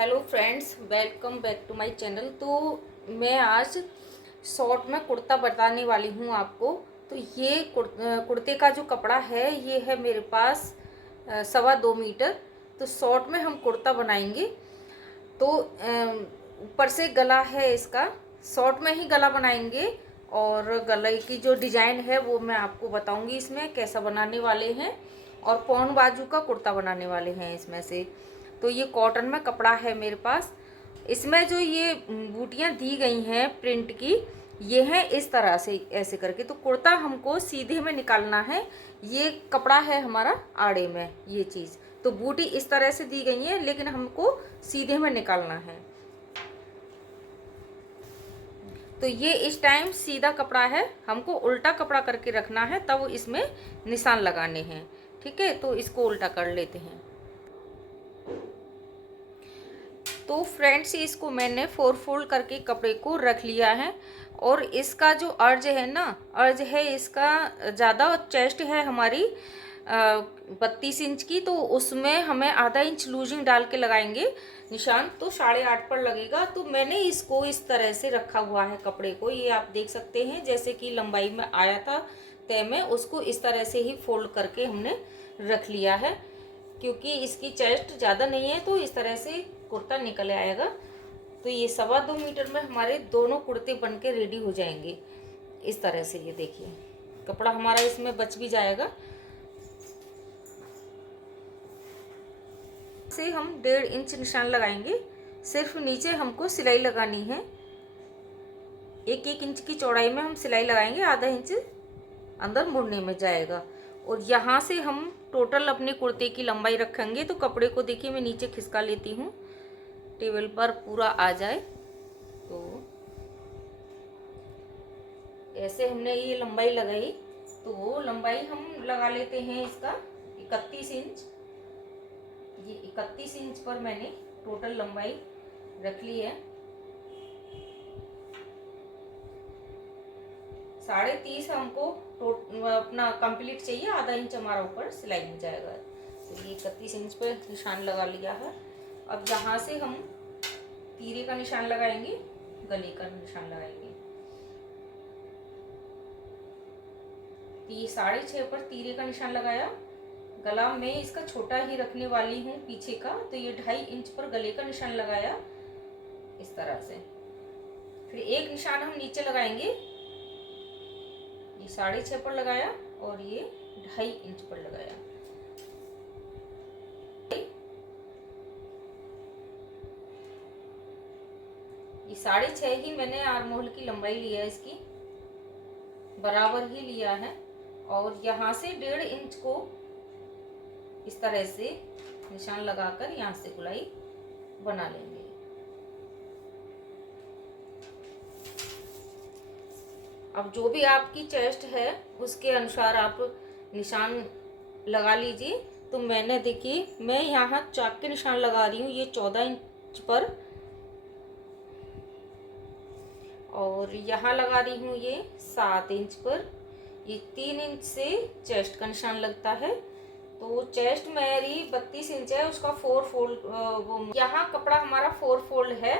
Hello friends, welcome back to my channel. तो मैं आज शॉर्ट में कुर्ता बताने वाली हूँ आपको। तो ये कुर्ते का जो कपड़ा है ये है मेरे पास 2.25 मीटर। तो शॉर्ट में हम कुर्ता बनाएंगे। तो ऊपर से गला है इसका, शॉर्ट में ही गला बनाएंगे। और गले की जो डिज़ाइन है वो मैं आपको बताऊंगी इसमें कैसा बनाने वाले हैं। और पौन बाजू का कुर्ता बनाने वाले हैं इसमें से। तो ये कॉटन में कपड़ा है मेरे पास। इसमें जो ये बूटियाँ दी गई हैं प्रिंट की, ये हैं इस तरह से ऐसे करके। तो कुर्ता हमको सीधे में निकालना है। ये कपड़ा है हमारा आड़े में ये चीज़। तो बूटी इस तरह से दी गई है लेकिन हमको सीधे में निकालना है। तो ये इस टाइम सीधा कपड़ा है, हमको उल्टा कपड़ा करके रखना है, तब इसमें निशान लगाने हैं। ठीक है, तो इसको उल्टा कर लेते हैं। तो फ्रेंड्स, इसको मैंने 4 फोल्ड करके कपड़े को रख लिया है। और इसका जो अर्ज है ना, अर्ज है इसका ज़्यादा, चेस्ट है हमारी 32 इंच की। तो उसमें हमें आधा इंच लूजिंग डाल के लगाएंगे निशान। तो 8.5 पर लगेगा। तो मैंने इसको इस तरह से रखा हुआ है कपड़े को, ये आप देख सकते हैं। जैसे कि लंबाई में आया था तय में, उसको इस तरह से ही फोल्ड करके हमने रख लिया है। क्योंकि इसकी चेस्ट ज़्यादा नहीं है तो इस तरह से कुर्ता निकल आएगा। तो ये 2.25 मीटर में हमारे दोनों कुर्ते बन के रेडी हो जाएंगे इस तरह से। ये देखिए, कपड़ा हमारा इसमें बच भी जाएगा। से हम 1.5 इंच निशान लगाएंगे। सिर्फ नीचे हमको सिलाई लगानी है। 1-1 इंच की चौड़ाई में हम सिलाई लगाएंगे, आधा इंच अंदर मुड़ने में जाएगा। और यहाँ से हम टोटल अपने कुर्ते की लंबाई रखेंगे। तो कपड़े को देखिए मैं नीचे खिसका लेती हूँ, टेबल पर पूरा आ जाए। तो ऐसे हमने ये लंबाई लगाई। तो लंबाई हम लगा लेते हैं इसका 31 इंच। ये 31 इंच पर मैंने टोटल लंबाई रख ली है। 30.5 हमको अपना कंप्लीट चाहिए, आधा इंच हमारा ऊपर सिलाई में जाएगा। तो ये 31 इंच पर निशान लगा लिया है। अब यहाँ से हम तीरे का निशान लगाएंगे, गले का निशान लगाएंगे। तो ये 6.5 पर तीरे का निशान लगाया। गला में इसका छोटा ही रखने वाली हूँ पीछे का। तो ये 2.5 इंच पर गले का निशान लगाया इस तरह से। फिर एक निशान हम नीचे लगाएंगे, ये 6.5 पर लगाया और ये 2.5 इंच पर लगाया। ये 6.5 ही मैंने आर्म होल की लंबाई लिया है, इसकी बराबर ही लिया है। और यहाँ से 1.5 इंच को इस तरह से निशान लगाकर यहाँ से गुलाई बना लेंगे। अब जो भी आपकी चेस्ट है उसके अनुसार आप निशान लगा लीजिए। तो मैंने देखिए, मैं यहाँ चाक के निशान लगा रही हूँ, ये 14 इंच पर। और यहाँ लगा रही हूँ ये 7 इंच पर। ये 3 इंच से चेस्ट का निशान लगता है। तो चेस्ट मेरी 32 इंच है, उसका 4 फोल्ड, यहाँ कपड़ा हमारा 4 फोल्ड है।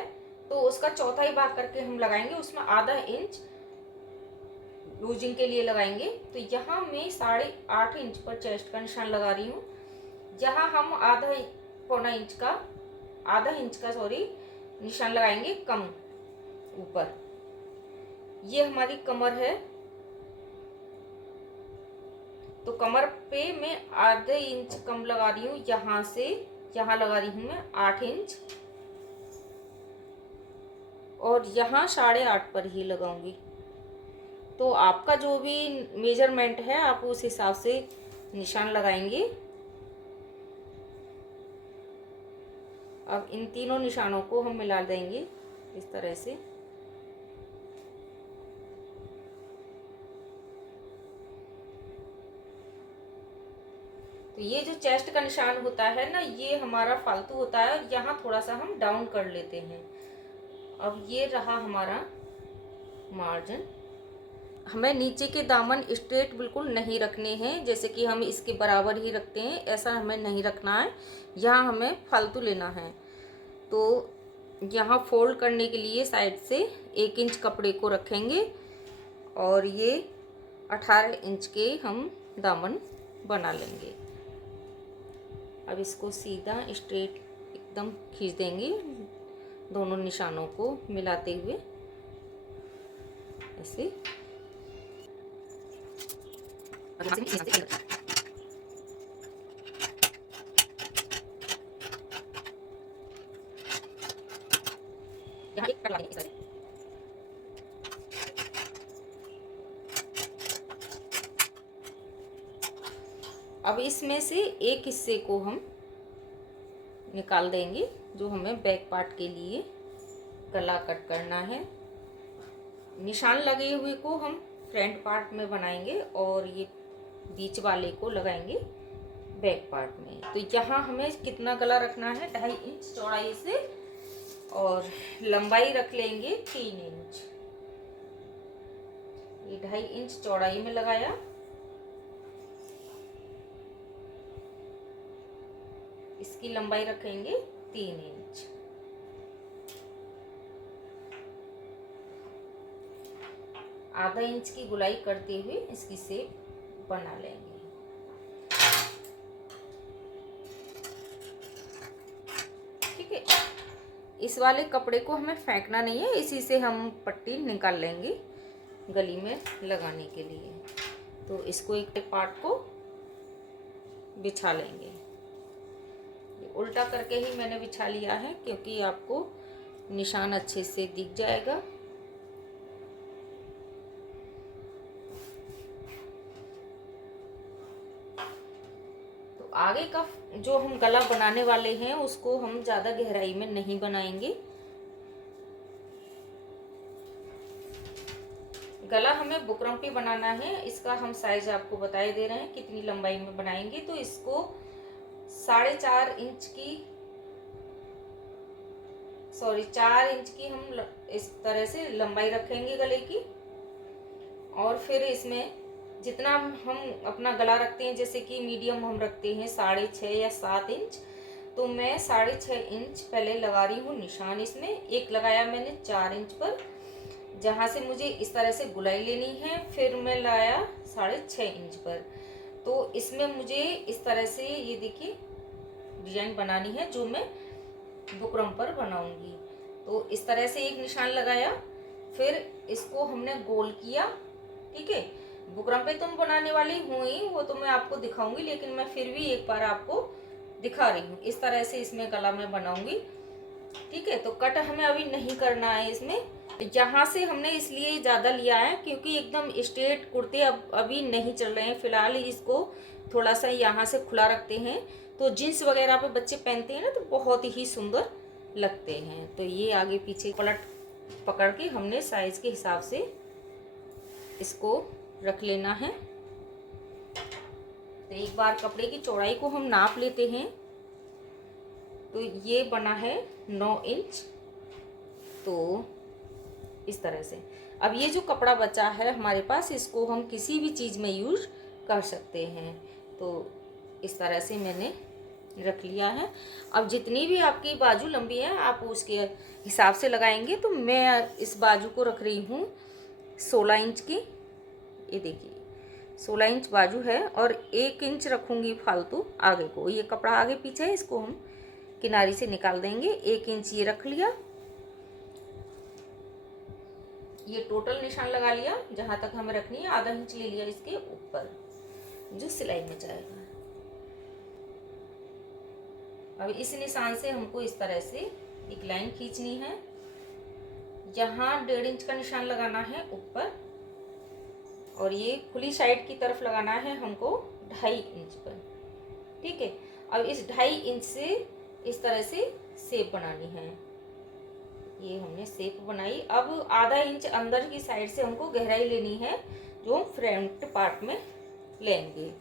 तो उसका चौथाई भाग करके हम लगाएंगे, उसमें आधा इंच लूजिंग के लिए लगाएंगे। तो यहाँ मैं 8.5 इंच पर चेस्ट का निशान लगा रही हूँ। जहाँ हम आधा इंच का निशान लगाएंगे कम ऊपर। ये हमारी कमर है। तो कमर पे मैं आधे इंच कम लगा रही हूँ, यहाँ से यहाँ लगा रही हूँ मैं 8 इंच। और यहाँ 8.5 पर ही लगाऊंगी। तो आपका जो भी मेजरमेंट है आप उस हिसाब से निशान लगाएंगे। अब इन तीनों निशानों को हम मिला देंगे इस तरह से। तो ये जो चेस्ट का निशान होता है ना, ये हमारा फालतू होता है, यहाँ थोड़ा सा हम डाउन कर लेते हैं। अब ये रहा हमारा मार्जिन। हमें नीचे के दामन स्ट्रेट बिल्कुल नहीं रखने हैं, जैसे कि हम इसके बराबर ही रखते हैं, ऐसा हमें नहीं रखना है। यहाँ हमें फालतू लेना है। तो यहाँ फोल्ड करने के लिए साइड से 1 इंच कपड़े को रखेंगे और ये 18 इंच के हम दामन बना लेंगे। अब इसको सीधा स्ट्रेट एकदम खींच देंगे, दोनों निशानों को मिलाते हुए ऐसे। अब इसमें से एक हिस्से को हम निकाल देंगे जो हमें बैक पार्ट के लिए गला कट करना है। निशान लगे हुए को हम फ्रंट पार्ट में बनाएंगे और ये बीच वाले को लगाएंगे बैक पार्ट में। तो यहाँ हमें कितना गला रखना है, 2.5 इंच चौड़ाई से, और लंबाई रख लेंगे 3 इंच। ये 2.5 इंच चौड़ाई में लगाया। इसकी लंबाई रखेंगे 3 इंच। आधा इंच की गुलाई करते हुए इसकी शेप बना लेंगे। ठीक है, इस वाले कपड़े को हमें फेंकना नहीं है, इसी से हम पट्टी निकाल लेंगे गली में लगाने के लिए। तो इसको एक पार्ट को बिछा लेंगे। उल्टा करके ही मैंने बिछा लिया है क्योंकि आपको निशान अच्छे से दिख जाएगा। तो आगे का जो हम गला बनाने वाले हैं उसको हम ज़्यादा गहराई में नहीं बनाएंगे। गला हमें बुकरम पे बनाना है। इसका हम साइज आपको बताए दे रहे हैं कितनी लंबाई में बनाएंगे। तो इसको 4.5 इंच की 4 इंच की हम इस तरह से लंबाई रखेंगे गले की। और फिर इसमें जितना हम अपना गला रखते हैं, जैसे कि मीडियम हम रखते हैं 6.5 या 7 इंच, तो मैं 6.5 इंच पहले लगा रही हूँ निशान। इसमें एक लगाया मैंने 4 इंच पर, जहाँ से मुझे इस तरह से गुलाई लेनी है। फिर मैं लगाया 6.5 इंच पर। तो इसमें मुझे इस तरह से ये देखिए डिजाइन बनानी है जो मैं बुकरम पर बनाऊंगी। तो इस तरह से एक निशान लगाया, फिर इसको हमने गोल किया। ठीक है, बुकरम पे तुम बनाने वाली हूँ ही, वो तो मैं आपको दिखाऊंगी, लेकिन मैं फिर भी एक बार आपको दिखा रही हूँ। इस तरह से इसमें गला में बनाऊंगी। ठीक है, तो कट हमें अभी नहीं करना है इसमें। यहाँ से हमने इसलिए ज़्यादा लिया है क्योंकि एकदम स्ट्रेट कुर्ते अब अभी नहीं चल रहे हैं। फिलहाल इसको थोड़ा सा यहाँ से खुला रखते हैं, तो जीन्स वगैरह पे बच्चे पहनते हैं ना, तो बहुत ही सुंदर लगते हैं। तो ये आगे पीछे पलट पकड़ के हमने साइज के हिसाब से इसको रख लेना है। तो एक बार कपड़े की चौड़ाई को हम नाप लेते हैं। तो ये बना है 9 इंच। तो इस तरह से अब ये जो कपड़ा बचा है हमारे पास, इसको हम किसी भी चीज़ में यूज कर सकते हैं। तो इस तरह से मैंने रख लिया है। अब जितनी भी आपकी बाजू लंबी है आप उसके हिसाब से लगाएंगे। तो मैं इस बाजू को रख रही हूँ 16 इंच की। ये देखिए 16 इंच बाजू है और 1 इंच रखूँगी फालतू आगे को। ये कपड़ा आगे पीछे है, इसको हम किनारी से निकाल देंगे। 1 इंच ये रख लिया। ये टोटल निशान लगा लिया जहाँ तक हमें रखनी है। आधा इंच ले लिया इसके ऊपर जो सिलाई में जाएगा। अब इस निशान से हमको इस तरह से एक लाइन खींचनी है। यहाँ 1.5 इंच का निशान लगाना है ऊपर, और ये खुली साइड की तरफ लगाना है हमको 2.5 इंच पर। ठीक है, अब इस 2.5 इंच से इस तरह से शेप बनानी है। ये हमने शेप बनाई। अब आधा इंच अंदर की साइड से हमको गहराई लेनी है जो हम फ्रंट पार्ट में लेंगे।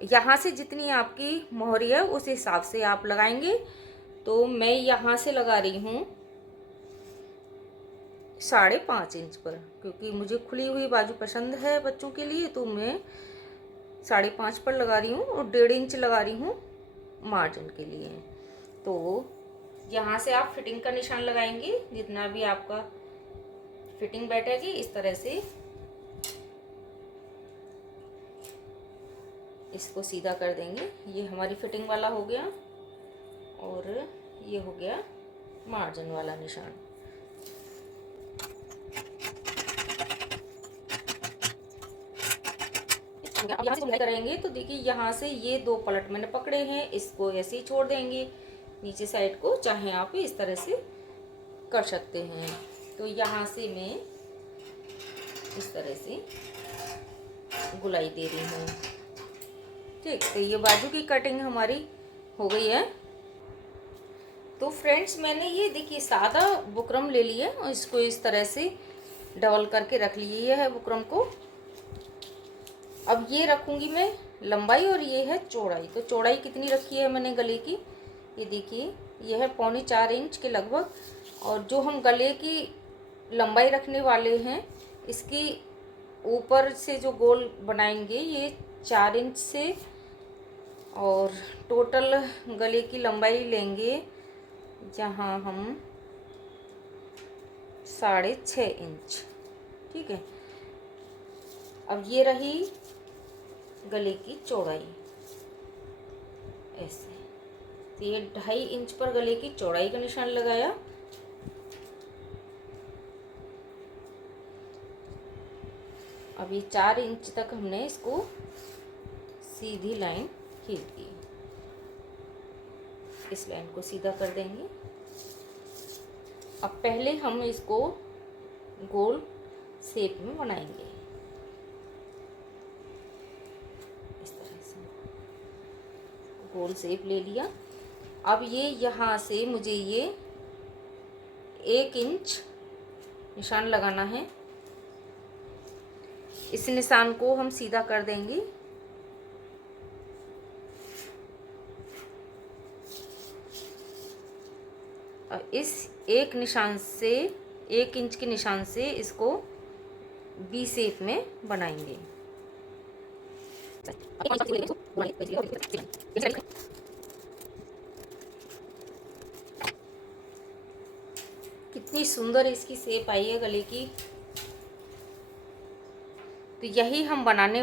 यहाँ से जितनी आपकी मोहरी है उस हिसाब से आप लगाएंगे। तो मैं यहाँ से लगा रही हूँ 5.5 इंच पर, क्योंकि मुझे खुली हुई बाजू पसंद है बच्चों के लिए। तो मैं 5.5 पर लगा रही हूँ और 1.5 इंच लगा रही हूँ मार्जिन के लिए। तो यहाँ से आप फिटिंग का निशान लगाएंगे, जितना भी आपका फिटिंग बैठेगी इस तरह से इसको सीधा कर देंगे। ये हमारी फिटिंग वाला हो गया और ये हो गया मार्जिन वाला निशान। अब यहाँ से करेंगे तो देखिए यहाँ से ये 2 पलट मैंने पकड़े हैं, इसको ऐसे ही छोड़ देंगे नीचे साइड को, चाहे आप इस तरह से कर सकते हैं। तो यहाँ से मैं इस तरह से गुलाई दे रही हूँ। ठीक, तो ये बाजू की कटिंग हमारी हो गई है। तो फ्रेंड्स मैंने ये देखिए सादा बुकरम ले लिया और इसको इस तरह से डबल करके रख लिए। ये है बुकरम को। अब ये रखूँगी मैं लंबाई और ये है चौड़ाई। तो चौड़ाई कितनी रखी है मैंने गले की, ये देखिए ये है 3.25 इंच के लगभग। और जो हम गले की लंबाई रखने वाले हैं इसकी ऊपर से जो गोल बनाएंगे ये 4 इंच से, और टोटल गले की लंबाई लेंगे जहाँ हम 6.5 इंच। ठीक है, अब ये रही गले की चौड़ाई ऐसे। तो ये 2.5 इंच पर गले की चौड़ाई का निशान लगाया। अब ये 4 इंच तक हमने इसको सीधी लाइन खींच दी। इस लाइन को सीधा कर देंगे। अब पहले हम इसको गोल शेप में बनाएंगे। इस तरह से गोल शेप ले लिया। अब ये यहाँ से मुझे ये 1 इंच निशान लगाना है। इस निशान को हम सीधा कर देंगे। और इस 1 निशान से 1 इंच के निशान से इसको बी शेप में बनाएंगे। कितनी सुंदर इसकी शेप आई है गले की। तो यही हम बनाने